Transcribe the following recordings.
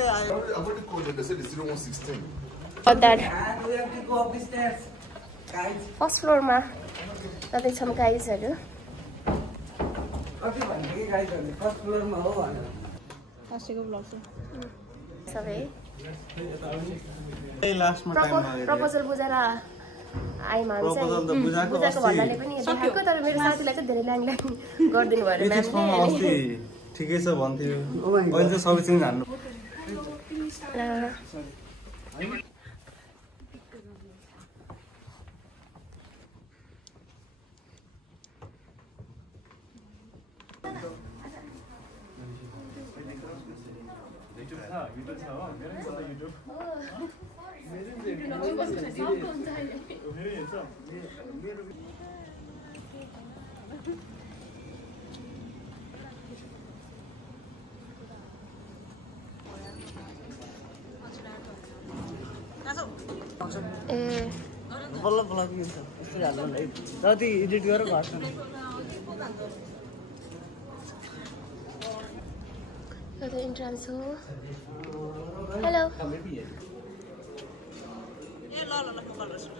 already called them. They said it's 0116. But that. And we have to go up the stairs, guys. First floor ma. That is some guys haru. कति भन्ने कि गाइजहरुले first फ्लोरमा हो भनेर आजको blog छ सबै ए लास्टमा टाइममा प्रपोजल बुझेर आइ मान्छ प्रपोजल त बुझाको भन्नाले पनि देखाएको तर मेरो साथीलाई चाहिँ धेरै ल्याङ गर्दिनु भएर म्यामले अस्ति ठिकै छ भन्थ्यो अहिले चाहिँ सबै चेन्ज हान्नु बल्ल बल्ल मिल्छ यस्तो हाल्नु है जति एडिट गरेर गर्छ यो त इन्ट्रान्स हो हेलो ए ल ल ल म कल गर्छु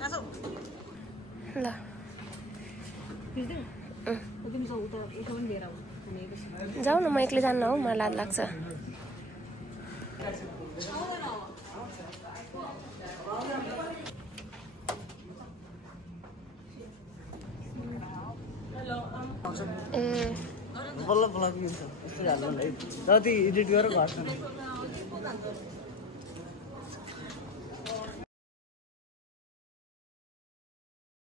नासो ल तिमी सब उता उठाउन लिएर आऊ जाऊ न म एक्लै जान्न हौ मलाई लाज लाग्छ ए बल्ल बल्ल मिल्छ यस्तो हाल्नु है जति एडिट गरेर गर्छ